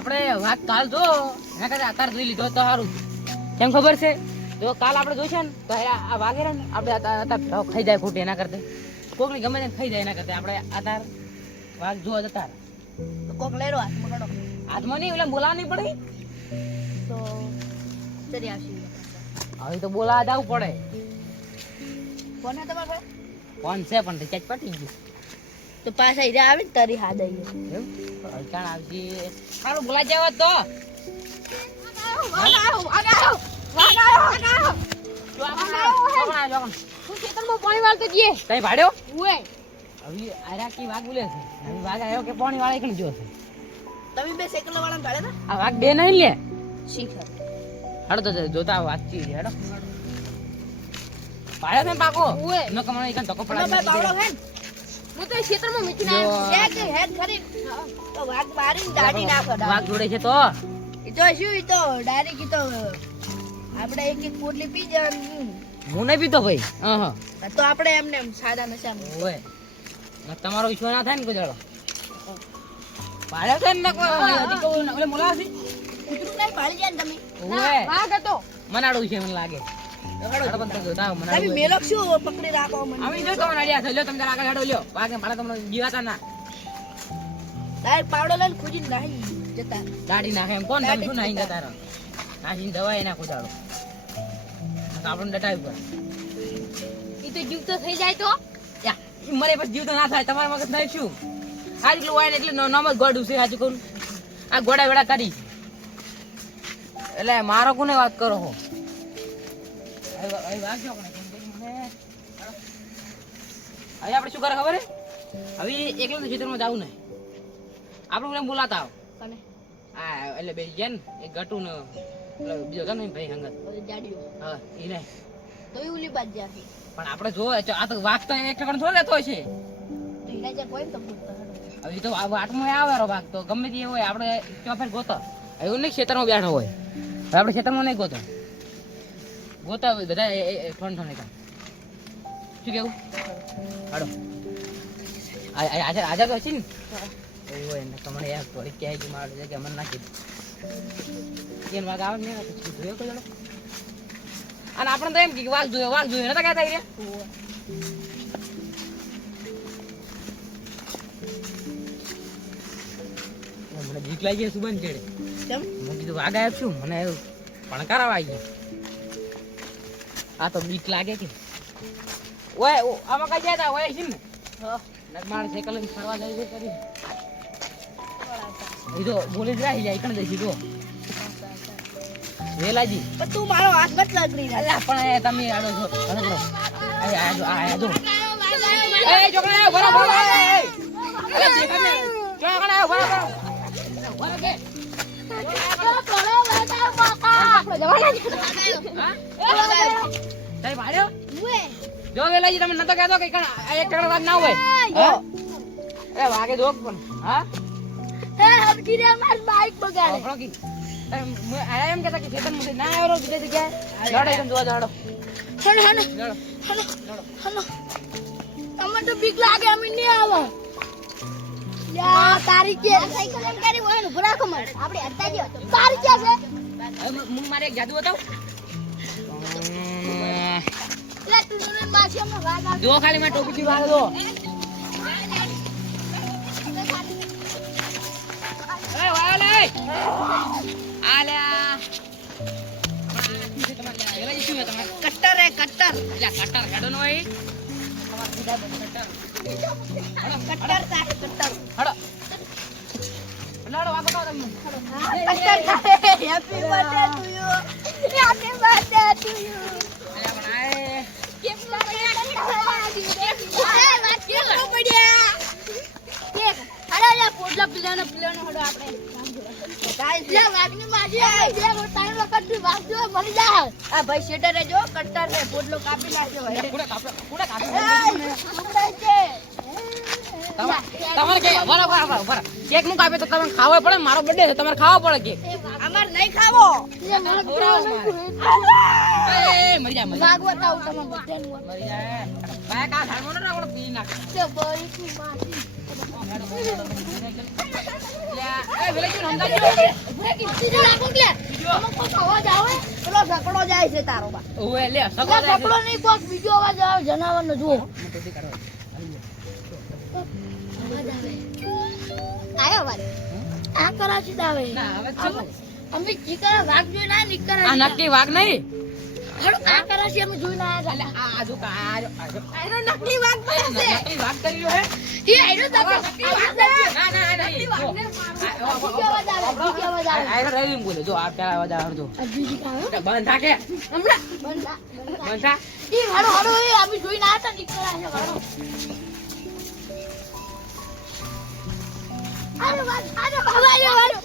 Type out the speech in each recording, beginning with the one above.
આપણે વાત કાલ જો એના કરતા અત્યારે જોઈ લીધો તો સારું. કેમ ખબર છે? જો કાલ આપણે જોઈશે ને તો આ વાગે ને આપણે અત્યારે ખાઈ જાય ખોટી એના કરતા કોકની ગમે તેને ખાઈ જાય એના કરતા આપણે અત્યારે વાઘ જોવા જતા તો કોક લેરો હાથમાં કાઢો. હાથમાં નહીં એટલે બોલાવા નહીં પડે. તો ચરી આવશે. હવે તો બોલાવા જવું પડે. કોને તમારે ફોન છે પણ રિચાર્જ પટી ગયું. તો પાછા ઈરા આવે ને તારી હાથ આવી એવું અચાણ આવશે સારું બોલા જાવ તો પાણી વાળતો જઈએ કઈ ભાડ્યો ઉએ હવે આરા કી વાઘ બોલે છે હવે વાઘ આવ્યો કે પાણી વાળા કણ જો છે તમે બે સાયકલ વાળા ભાડે ને આ વાઘ બે નહીં લે શીખર હાડો તો જોતા વાતચી હેડો ભાડ્યો છે પાકો ઉએ ન કમાણો એકન ધક્કો ભાઈ બાવડો પડાવી હે હું તો ક્ષેત્રમાં મીઠી ના છે કે હેડ ખરી તો વાઘ મારીને દાઢી નાખો વાઘ જોડે છે તો ઈ તો શું ઈ તો ડાયરેક્ટ ઈ તો આપણે એક એક પોટલી પી જવાનું હું નહીં પીતો ભાઈ હા તો આપણે એમને એમ સાદા નશામાં ઓય તમારો વિશ્વાસ ના થાય ને કોઈ ભાડ્યો છે ને કોઈ હજી કહું ઓલે મોલાસી કૂતરું નહીં પાડી જાય ને તમે ઓય વાઘ હતો મનાડું છે મને લાગે હાડો પણ તો જોતા તમે મનાડું મેલોક શું પકડી રાખો મને અમે જો તમને અડિયા થયો તમે જરા આગળ હેડો લ્યો વાગે મારા તમને જીવાતા ના ડાયરેક્ટ પાવડો લઈને ખોજીને નાહી જતા દાઢી નાખે એમ કોણ તમે શું નાહી જતા રહો નાખીને દવા એના ખોદાડો આપણને ડટાવી પડે ઈ તો જીવ તો થઈ જાય તો મરે પછી જીવ તો ના થાય તમારા મગજ નહીં શું આ જેટલું વાય ને એટલે નામ જ ગોડું છે સાચું કહું આ ગોડા વેડા કરી એટલે મારો કોને વાત કરો હો હવે વાગજો કોને હવે આપણે શું કરે ખબર હે હવે એકલા ખેતરમાં જવું નહીં આપણે એમ બોલાતા આવો કને હા એટલે બે ગયા ને એક ગટું ને બીજો ગમે ભાઈ હંગત ઓલી જાડીઓ હા એ નહીં તો ઈ ઉલી બાજ જાતી પણ આપણે જો આ તો વાઘ તો એક ઠેકાણે થોડો લેતો હોય છે તો ઈના જે કોઈ ને તો પૂછતા હવે તો વાટમાં આવે વાઘ તો ગમે તે હોય આપણે ચોફેર ગોતો એવું નહીં ખેતરમાં બેઠો હોય હવે આપણે ખેતરમાં નહીં ગોતો ગોતા બધા ઠોન ઠોન કામ શું કેવું હાડો આજા તો હશે ને ઓય ને તમને યાર થોડી ક્યાંય જ મારે છે કે અમને નાખી કેમ વાઘ આવે ને પછી જોયો કોઈ જણો અને આપણે તો એમ કે વાઘ જોયો નતા કહેતા રે મને બીક લાગી છે સુબન ચડે કેમ હું કીધું વાઘ આવ્યો છું મને પણકાર આવી ગયો આ તો બીક લાગે કે ઓય આમાં કઈ જાય તા ઓય છે ને નગમાળ સાયકલ લઈને ફરવા જાય છે કરી એ તો બોલી જ રહી જાય કણ જઈશું તો વેલાજી પણ તું મારો હાથ મત લગડી અલા પણ તમે આડો છો હળો આ જો એ છોકરા બરાબર એ અલા દેખાને છોકરા બરાબર કે તઈ ભાડ્યો જો વેલાજી તમે નતો કહેતો કે એક ટકડો વાગ ના હોય એ વાગે દોક પણ હા બાઈક બગાડે આપણો કી એમ કહેતા કે ખેતર મુજે ના આવ્યો બીજે જગ્યાએ લડો એકદમ જોવા જાડો હનો હનો લડો હનો હનો તમને તો બીક લાગે અમે નહીં આવો યા તારી કે સાયકલ એમ કરી હોય ને ભરા કમર આપણે હટતા જ તારી કે છે હું મારે એક જાદુ બતાવ લે તું ને માછી અમને વાગ આવે જો ખાલી માં ટોપી વાળો દો એ વાલે આલ્યા વેલાજી શું તમારે કટ્ટર હે કટ્ટર યા કટર હેડો નો હોય તમાર સીધા કટર કટ્ટર તા કટ્ટર હડો લડો આ બતાવો તમને કટ્ટર happy birthday to you happy birthday to you આયા બનાય કેટલા પડ્યા કેક અરે લે પોટલા પીલાનો હડો આપણે ગાઈસ લે વાગની માજી બે ટાઈમ વખત થી વાગજો મરી જા આ ભાઈ શેટર રે જો કટ્ટર રે પોટલો કાપી નાખ્યો ભાઈ કુડા કાપી ઉડાય છે તમારે કે બરાબર કેક નું કાપે તો તમે ખાવો પડે મારો બર્થડે છે તમારે ખાવો પડે કેક અમાર નહીં ખાવો એ મરી જા વાગવત આવું તમાર બર્થડે નું મરી જા બાય કા ખાડવો ને આપણે પી નાખ તે ભાઈ ની માજી એ વેલા જો સમજાજો ઉભરે કિસ્તી રાખો કે અમુક કોક અવાજ આવે પેલો સકડો જાય છે તારો બા ઓએ લે સકડો સકડો નહીં કોક બીજો અવાજ આવે જનાવરનો જુઓ આયો વાત આ કરાચી દાવે ના હવે ચલો અમે ચીકરા વાઘ જોઈ ના નીકળા આ નક્કી વાગ નહીં હડો આ કરાચી અમે જોઈ ના અલે આયા આ જો આ આનો નકલી વાઘ છે નકલી વાગ કર્યો હે એ આયરો તો નકલી વાઘ છે ના ના નહીં નકલી વાઘને બીજો અવાજ આવે આ રેલિંગ બોલે જો આ પેલા અવાજ આવડો આ બીજી કાયો બંધ થાકે હમણાં બંધા બંધ થા ઈ હડો હડો એ અમે જોઈ ના હતા નીકળ્યા છે હડો અરે વાઘ અરે બાબા એ વાઘ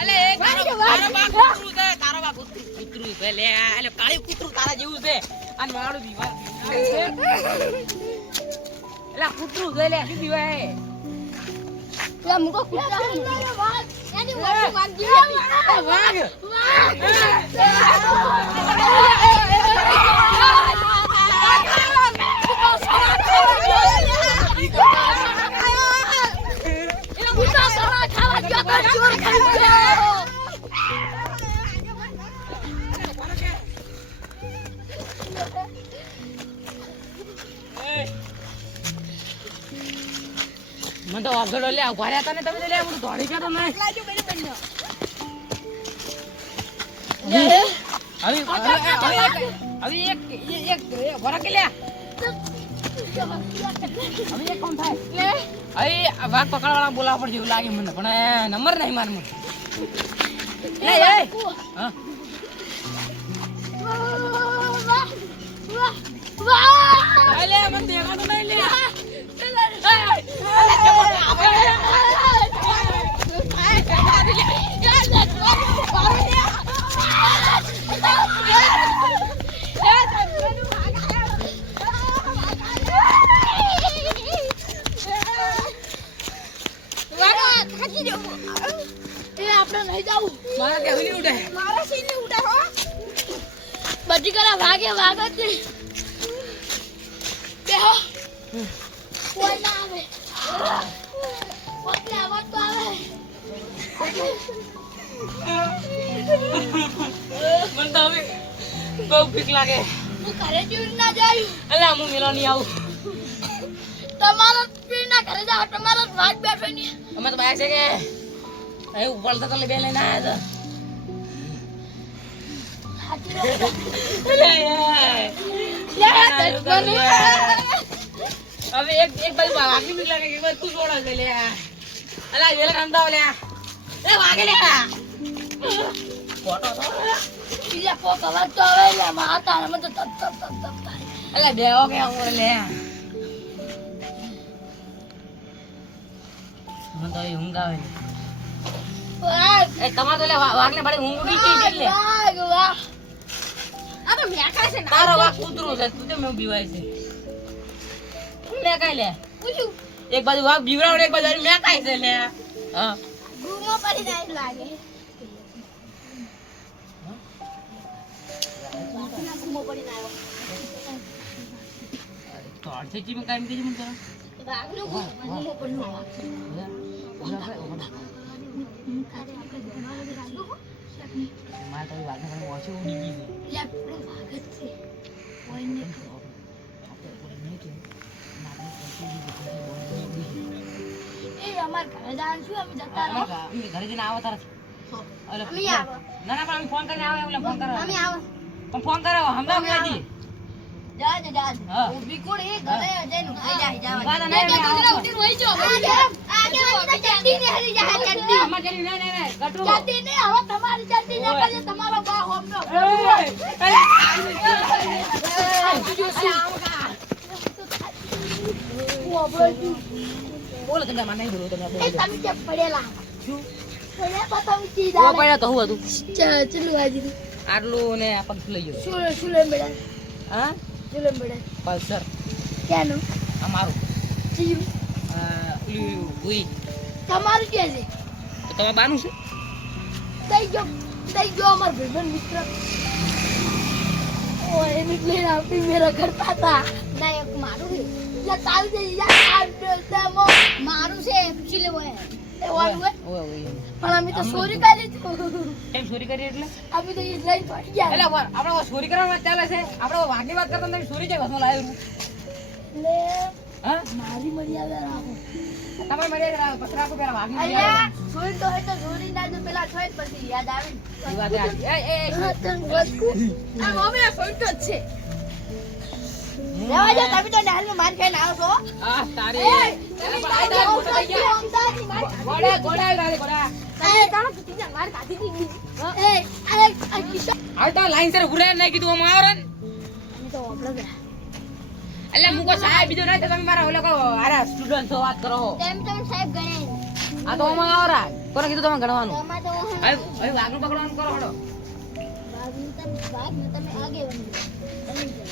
અલે તારો બા કૂતરું છે તારો બા કૂતરું છે લે અલે કાળી કૂતરું તારા જેવું છે અને મારું દીવાલ છે એલા કૂતરું છે લે શું દીવાય પેલા મુકો કૂતરા વાઘ એની વાઘ વાઘ જીવી વાઘ મને તો આગળ લે ઉભા હતા ને તમે લે હું દોડી ગયો તો નહીં હવે એક વરા કે લે હવે એક કોણ થાય હવે વાઘ પકડવાળા બોલાવવા પડશે એવું લાગે મને પણ નંબર નહીં માર મને એ હા અલે મને દેખાતો નહીં લે આપણે નહીં જાવું મારા કેવી નહીં ઉડે મારા સીન નહીં ઉડે હો બધી કરા વાગે વાગ જ બેહો કોઈ ના આવે કોઈ આવાજ તો આવે મને તો હવે બહુ બીક લાગે હું ઘરે જીવ ના જાય અલા હું મેલો નહીં આવું તમારો પી ના ઘરે જાવ તમારો વાગ બેઠો નહીં અમે તો બાય છે કે એ ઉપડતા તો બે લઈને આવ્યા હતા હવે એક બાજુ વાગી બીક લાગે કે તું છોડા દે લે અલા વેલા કામદાવ લે એ વાગે લે ફોટો તો બીજા કોક અવાજ તો આવે લે માતા મને તો તપ તપ તપ તપ થાય અલા બેહો કે હું લે મને તો ઊંઘ આવે એ તમારે તો લે વાગને પડે ઊંઘ ઉડી ગઈ છે લે વાગ વાહ આ તો મેકાય છે ને તારો વાગ કૂતરો છે તું કેમ બીવાય છે લે કાઈ લે પૂછું એક બાજુ વાગ બીવરાવ એક બાજુ મે કાઈ છે લે હા ગુમો પડી જાય લાગે ગુમો પડી જાય તો અડસે જી મે કાઈ મે મને વાગનું ગુમો પડી જાય મારે તો વાગને મને ઓછો ઉડી ગઈ લે વાગ છે કોઈને એ અમાર ઘરે જાણ છું અમે જતા રહો અમે ઘરે જઈને આવો તાર અમે આવો ના ના પણ અમે ફોન કરીને આવે એટલે ફોન કરો અમે આવો પણ ફોન કરો હમણાં ક્યાંથી જા હા ઉભી કોણ એ ઘરે જઈને ઉઠાઈ જાય જાવ વાદા નહીં દોદરા ઉઠીને હોઈ જો આજે ચડ્ડી ને હરી જાય ચડડી અમાર જરી નહીં ગટુ ચડડી ને હવે તમારી ચડડી ને કરે તમારો બા હોમનો બોલો તમે મને નહીં બોલો તમે એ તમે કે પડેલા શું પડ્યા તો તમે ચીજ ઓ પડ્યા તો હું હતું ચલું આજી આટલું ને આ પગ લઈ ગયો સુલે મેડા હા સુલે મેડા પલ્સર કેનું અમારું ચીયું ઓલું ગુઈ તમારું કે છે તો તમારે બાનું છે દઈ ગયો અમાર ભાઈબંધ મિત્ર ઓ એને લઈને આપી મેરા કરતા હતા ના એક મારું છે યા તાલ દે યા તાલ દે મારું છે પૂછી લેવો હે એ વાળું હે. ઓય ઓય પણ અમે તો ચોરી કરી લીધું. કેમ ચોરી કરી એટલે અમે તો એ લઈને ભાગી ગયા. એટલે આપણે ચોરી કરવાની વાત ચાલે છે આપણે વાઘની વાત કરતા તમે ચોરી જાય વસમાં લાવ્યું લે હા મારી મર્યાદા રાખો. તમે મળી પછી રાખો પેલા વાઘની મળી અલ્યા ચોરી તો હોય તો ચોરી ના તો પેલા થોય પછી યાદ આવે ને. એ વાત સાચી. એ આ મમ્મી આ ફોટો જ છે. રેવા દો, તમે તો ડાલમાં માર ખાઈને આવો છો. આ તારી એ, તમે ડાલમાં આવો છો, અમદાવાદની માર ખાધી. ગોડા આવી રહ્યા ગોડા એ, તારો ભતીજા માર ખાધી હતી. એ, આ કિશોર. હવે તો લાઈન સર ઉરે નહીં કીધું આમ આવો ને અમે તો ઓબળો ગયા. એટલે મુકો સાહેબ બીજો નહીં તો તમે મારા ઓલો કહો અરે સ્ટુડન્ટ છો વાત કરો તેમ તો સાહેબ ગણે. આ તો આમાં આવો રા કોને કીધું તમે ગણવાનું તમાર તો હવે હવે વાઘનું પકડવાનું કરો હડો વાઘને તમે આગે વંજો.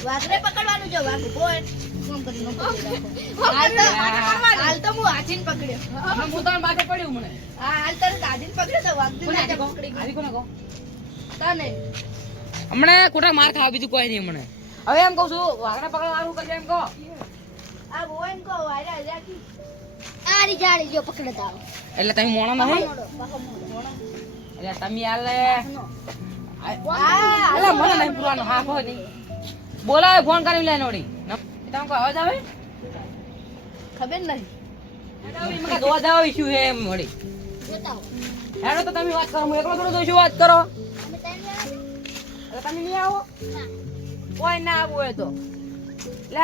વાઘને પકડવાનું જો વાઘ બોલ. હાલ તો હું હાથીને પકડ્યો. હમણાં હું તમને બાટે પડ્યું મને હા, હાલ તરત હાથીને પકડ્યો તો વાઘને કોને નાચે કહો પકડી આવી કોને કહો તને. હમણાં ખોટા માર ખાવા બીજું કોઈ નહીં હમણાં હવે એમ કહું છું વાઘને પકડવાનું કરજો એમ કહો આ બોન કો વાયરા જાકી. આરી જાડી જો પકડતા આવો. એટલે તમે મોણા નહીં પાછો મોડો. એટલે તમે આલે હા, એટલે મને નહીં પૂરવાનો હા કોઈ નહીં બોલાવે ફોન કરી લે નોડી તમે કોઈ અવાજ આવે ખબર નહીં. મને દોવા જાવ ઇશ્યુ છે એમ મળી જોતા આવો. હેડો તો તમે વાત કરો હું એકલો થોડો શું વાત કરો અમે તને આવે? એટલે તમે નહીં આવો ના. કોઈ ના આવું હોય તો લે